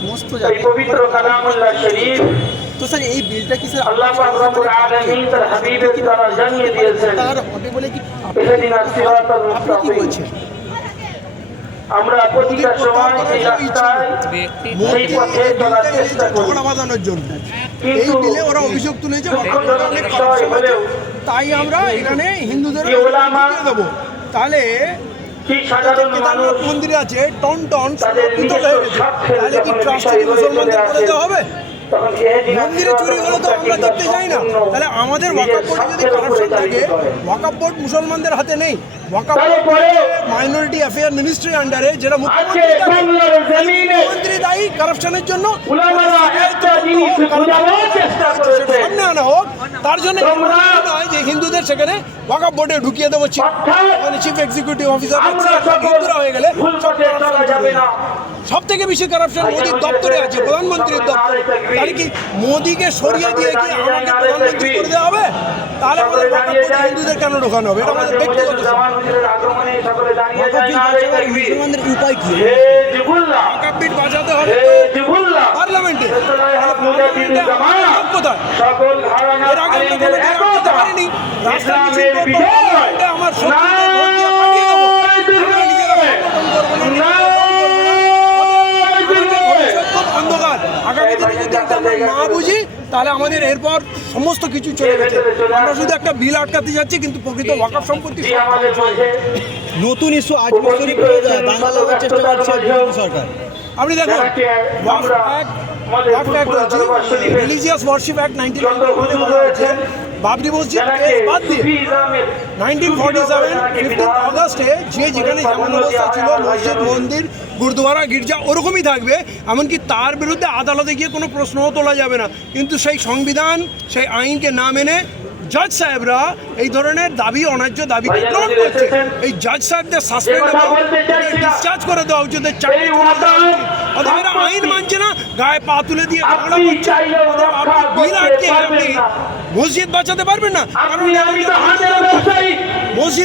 সমস্ত পবিত্র কালামুল্লাহ শরীফ তো স্যার এই বিলটা কি স্যার আল্লাহ পাক রব্বুল আলামিন তার হাবিবের দ্বারা জানিয়ে দিয়েছেন তার হবে বলে কি ইহদিনাস সিরাতাল আপনি কি মুস্তাকিম। বলছেন? আমরা প্রতিটা সময় এই রাস্তায় সেই পথে চলার চেষ্টা করি, ঝগড়া বাঁধানোর জন্য এই কিন্তু বিলে ওরা অভিযোগ তুলেছে দুঃখজনক বিষয় হলেও তাই আমরা এখানে হিন্দুদের কি ওলামা দেবো। তাহলে কি সাধারণ মানুষ কেদারনাথ মন্দিরে আছে টন টন তাদের পিতল নিজস্ব হয়ে গেছে, স্বার্থের তাহলে কি যখন ট্রাস্ট বিষয় থেকে মুসলমানদের করে রয়েছে, দেওয়া হবে? তখন ইহদিনাস মন্দিরে চুরি হলে তো আমরা দেখতে চাই না। তাহলে আমাদের ওয়াকফ বোর্ডে যদি কারাপশন থাকে, ওয়াকফ বোর্ড মুসলমানদের হাতে নেই, ওয়াকফ বোর্ড মাইনরিটি অ্যাফেয়ার মিনিস্ট্রি আন্ডারে, যেটা মুখ্যমন্ত্রী দায়ী কারাপশনের জন্য সামনে আনা হোক। তার জন্য নয় যে হিন্দুদের সেখানে ওয়াকফ বোর্ডে ঢুকিয়ে দেবো, চিফ এক্সিকিউটিভ অফিসার হিন্দুরা হয়ে গেলে সব থেকে বেশি কারাপশন মোদির দপ্তরে আছে, প্রধানমন্ত্রীর দপ্তরে। তাহলে কি মোদিকে সরিয়ে দিয়ে কি আমাকে প্রধানমন্ত্রী করে দেওয়া হবে? তাহলে আমাদের হিন্দুদের কেন ঢোকানো হবে? এটা আমাদের ব্যক্তিগত মুসলমানদের উপায় কি? ওয়াকফ বাঁচাতে হবে পার্লামেন্টে। কোথায় এর আগে করতে পারিনি, রাস্তায় মিছিল করবো, আমার অন্ধকার। আগামী দিনে যদি এটা আমরা না বুঝি তাহলে আমাদের এরপর সমস্ত কিছু চলে গেছে। আমরা শুধু একটা বিল আটকাতে যাচ্ছি, কিন্তু প্রকৃত ওয়াকফ সম্পত্তি নতুন ইস্যু আজ দাঙ্গা লাগার চেষ্টা করছে সরকার। আপনি দেখুন রিলিজিয়াস ওয়ারশিপ অ্যাক্ট 1991 বলা হয়েছে বাবরি মসজিদ বাদ দিয়ে 1947 15 আগস্টে যে যেখানে যেমন অবস্থা ছিল মসজিদ মন্দির গুরুদুয়ারা গির্জা ওরকমই থাকবে, এমনকি তার বিরুদ্ধে আদালতে গিয়ে কোনো প্রশ্নও তোলা যাবে না। কিন্তু সেই সংবিধান সেই আইনকে না মেনে জজ সাহেবরা এই ধরনের দাবি অন্যায্য দাবিকে গ্রহণ করছে। এই জজ সাহেবদের সাসপেন্ড ডিসচার্জ করে দেওয়া উচিত, অথবা এরা আইন মানছে না, গায়ে পা তুলে দিয়ে ঝগড়া করছে। বিল আটকে আপনি মসজিদ বাঁচাতে পারবেন না, কারণ মসজিদ